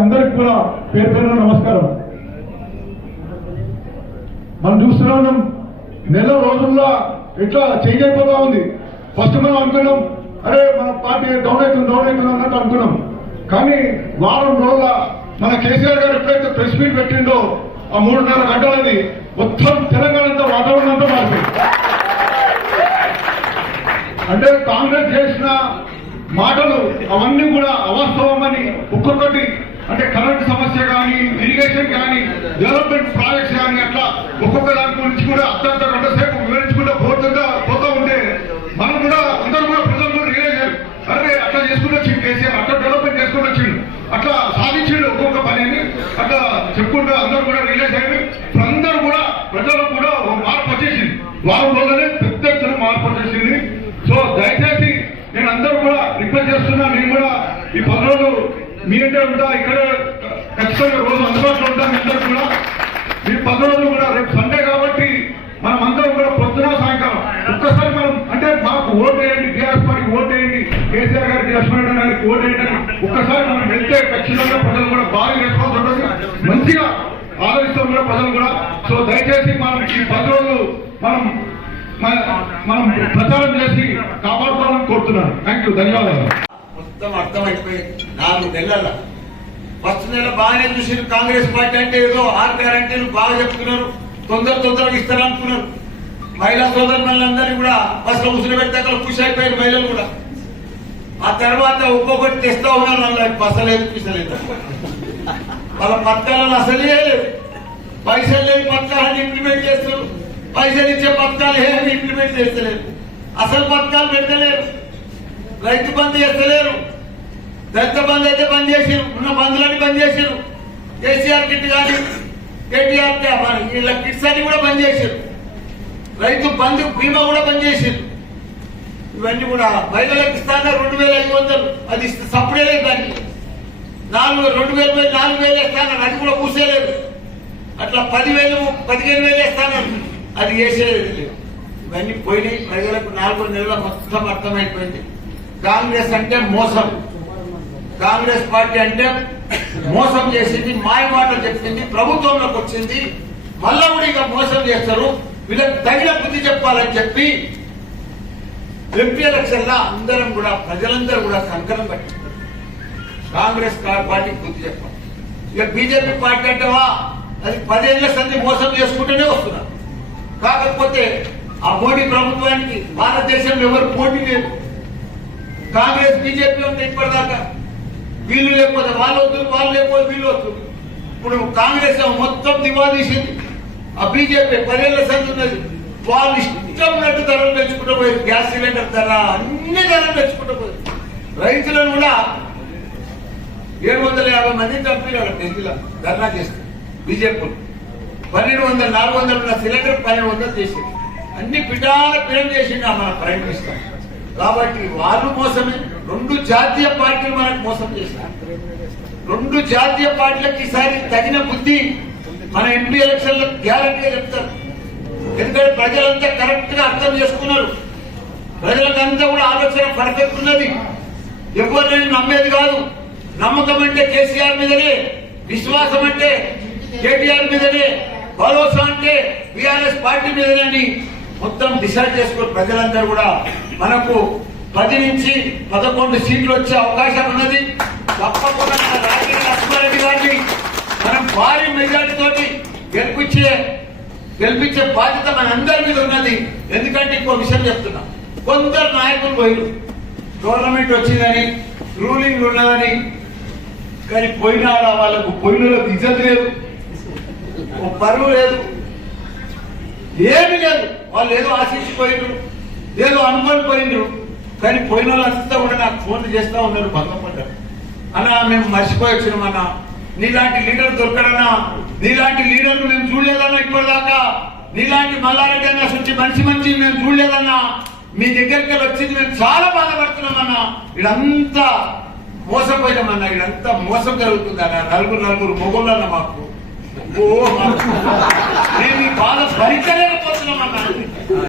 అందరికి కూడా పేరు పేరున నమస్కారం. మనం చూస్తున్నాం నెల రోజుల్లో ఎట్లా చేంజ్ అయిపోతా ఉంది. ఫస్ట్ మనం అనుకున్నాం అరే మన పార్టీ డౌన్ అవుతుంది అన్నట్టు అనుకున్నాం. కానీ వారం రోజుల మన కేసీఆర్ గారు ఎప్పుడైతే ప్రెస్ మీట్ పెట్టిండో ఆ 3.5 గంటలది మొత్తం తెలంగాణ అంతా వాతావరణం అంతా మారిపోయింది. అంటే కాంగ్రెస్ చేసిన మాటలు అవన్నీ కూడా అవాస్తవం అని ఒక్కొక్కటి, అంటే కరెంట్ సమస్య కానీ, ఇరిగేషన్ కానీ, డెవలప్మెంట్ ప్రాజెక్ట్స్ కానీ, అట్లా ఒక్కొక్క దాని గురించి కూడా అత్యంత గంట సేపు వివరించుకుంటూ పోతూ ఉంటే మనం కూడా అందరూ కూడా ప్రజలు కూడా రియలైజ్ అయ్యారు. అరే అట్లా చేసుకుని వచ్చింది కేసీఆర్, అట్లా డెవలప్మెంట్ చేసుకుని వచ్చిండు, అట్లా సాధించిండు ఒక్కొక్క పనిని అట్లా చెప్పుకుంటూ అందరూ కూడా రియలైజ్ అయ్యారు. అందరూ కూడా ప్రజలకు కూడా మార్పు వచ్చేసింది. వారం రోజులనే పెద్ద ఎత్తున మార్పు వచ్చేసింది. సో దయచేసి నేను అందరూ కూడా రిక్వెస్ట్ చేస్తున్నా, నేను కూడా ఈ 10 రోజులు మీ అంటే ఉంటా, ఇక్కడ ఖచ్చితంగా రోజు అందుబాటులో ఉంటాం. అందరూ కూడా మీరు 10 రోజులు కూడా రేపు సండే కాబట్టి మనం అందరం కూడా పొద్దున సాయంకాలం ఒక్కసారి మనం అంటే మాకు ఓటు వేయండి, టీఆర్ఎస్ పార్టీకి ఓటు వేయండి, కేసీఆర్ గారికి లక్ష్మణ గారికి ఓటు వేయండి అని ఒక్కసారి మనం వెళ్తే ఖచ్చితంగా ప్రజలు కూడా భారీ రెస్పాన్స్ ఉంటుంది, మంచిగా ఆదరిస్తాం కూడా ప్రజలు కూడా. సో దయచేసి మనం ఈ 10 రోజులు మనం ప్రచారం చేసి కాపాడుకోవాలని కోరుతున్నాను. థ్యాంక్ యూ, ధన్యవాదాలు. మొత్తం అర్థమైపోయింది. 4 నెలల ఫస్ట్ నెల బాగానే చూసిన కాంగ్రెస్ పార్టీ అంటే ఏదో 6 గ్యారంటీలు బాగా చెప్తున్నారు, తొందరగా ఇస్తారనుకున్నారు. మహిళా సోదరులందరినీ కూడా బస్సులో ముసులు పెడితే అక్కడ ఖుషి అయిపోయారు మహిళలు కూడా. ఆ తర్వాత ఒక్కొక్కటి తెస్తా ఉన్నారు, వాళ్ళకి పసలేదు పిసలేదు, వాళ్ళ పథకాలను అసలే లేదు. పైసలు లేని పథకాలను ఇంప్లిమెంట్ చేస్తారు, పైసలు ఇచ్చే పథకాలు ఏమి ఇంప్లిమెంట్ చేస్తలేరు, అసలు పథకాలు పెట్టలేరు, రైతు బంధు చేస్తలేరు, దళిత బంధు అయితే బంద్ చేసారు, ఉన్న బంధులన్నీ బంద్ చేసారు. కేసీఆర్ కిట్ కానీ కేటీఆర్ వీళ్ళ కిట్స్ అన్ని కూడా బంద్ చేశారు. రైతు బంధు బీమా కూడా బంద్ చేశారు. ఇవన్నీ కూడా మహిళలకు ఇస్తాను 2500, అది సప్పుడే లేదు. దానికి 4,000 ఇస్తాను, అది కూడా కూసేలేదు. అట్లా 10,000 15,000 ఇస్తాను, అది చేసేది లేదు. ఇవన్నీ పోయినాయి. ప్రజలకు 4 నెలల మొత్తం అర్థమైపోయింది. కాంగ్రెస్ అంటే మోసం, కాంగ్రెస్ పార్టీ అంటే మోసం చేసింది, మాయ మాటలు చెప్పింది, ప్రభుత్వంలోకి వచ్చింది, మళ్ళా కూడా ఇక మోసం చేస్తారు. వీళ్ళకి తగిన బుద్ధి చెప్పాలని చెప్పి ఎంపీ ఎలక్షన్లో అందరం కూడా ప్రజలందరూ కూడా సంకలం పట్టింటారు. కాంగ్రెస్ పార్టీకి బుద్ధి చెప్పాలి. ఇక బీజేపీ పార్టీ అంటేవా అది 10 ఏళ్ల సంది మోసం చేసుకుంటూనే వస్తున్నారు. కాకపోతే ఆ మోడీ ప్రభుత్వానికి భారతదేశంలో ఎవరు పోటీ లేదు. కాంగ్రెస్ బీజేపీ ఉంటే ఇప్పటిదాకా వీళ్ళు లేకపోతే వాళ్ళు వద్దు, వాళ్ళు లేకపోతే వీళ్ళు వద్దు. ఇప్పుడు కాంగ్రెస్ మొత్తం దివాళీసింది. ఆ బీజేపీ 10 ఏళ్ల సంది ఉన్నది. వాళ్ళు ఇష్టం ఉన్నట్టు ధరలు పెంచుకుంటూ పోయారు. గ్యాస్ సిలిండర్ ధర, అన్ని ధరలు పెంచుకుంటూ పోయారు. రైతులను కూడా 750 మంది చంపినారు ఢిల్లీలో ధర్నా చేస్తారు. బీజేపీ 1200 400 ఉన్న సిలిండర్ 1200 చేసింది. అన్ని పిల్లలు చేసింది మన ప్రైమ్ మినిస్టర్. కాబట్టి వాళ్ళు మోసమే. 2 జాతీయ పార్టీలు మనకు మోసం చేశారు. 2 జాతీయ పార్టీలకు ఈసారి తగిన బుద్ధి మన ఎంపీ ఎలక్షన్లో గ్యారంటీగా చెప్తారు. ఎందుకంటే ప్రజలంతా కరెక్ట్ గా అర్థం చేసుకున్నారు. ప్రజలకంతా కూడా ఆలోచన పర్ఫెక్ట్ ఉన్నది. ఎవరిని నమ్మేది కాదు. నమ్మకం అంటే కేసీఆర్ మీదనే, విశ్వాసం అంటే కేటీఆర్ మీదనే, భరోసా అంటే బీఆర్ఎస్ పార్టీ మీదనే అని మొత్తం డిసైడ్ చేసుకుని ప్రజలందరూ కూడా మనకు 10 నుంచి 11 సీట్లు వచ్చే అవకాశం ఉన్నది. తప్పకుండా రాజకీయ లక్ష్మారెడ్డి గారిని మనం భారీ మెజార్టీతో గెలిపించే బాధ్యత మనందరి మీద ఉన్నది. ఎందుకంటే ఇంకో విషయం చెప్తున్నా, కొందరు నాయకులు పోయిరు, గవర్నమెంట్ వచ్చిందని, రూలింగ్ ఉన్నదని, కానీ పోయినా వాళ్ళకు పోయినలకు ఇజ్జత్ లేదు, పరువు లేదు, ఏమి లేదు. వాళ్ళు ఏదో ఆశించిపోయినరు, ఏదో అనుకొని పోయినరు. కానీ పోయిన వాళ్ళంతా కూడా నాకు ఫోన్లు చేస్తా ఉన్నారు, భంగపడ్డారు. అన్నా మేము మర్చిపోయి వచ్చినామన్నా, నీలాంటి లీడర్ దొరకడన్నా, నీలాంటి లీడర్లు మేము చూడలేదన్నా, ఇప్పటిదాకా నీలాంటి మల్లారెడ్డి అన్న నుంచి మంచి మేము చూడలేదన్నా, మీ దగ్గరికి వచ్చింది మేము చాలా బాధపడుతున్నామన్నా, ఇదంతా మోసపోయినామన్నా, ఇదంతా మోసం జరుగుతుందన్నా, 4 మొగోళ్ళన్నా మాకు. నేను ఈ బాధ భరించలేకపోతున్నామన్నా.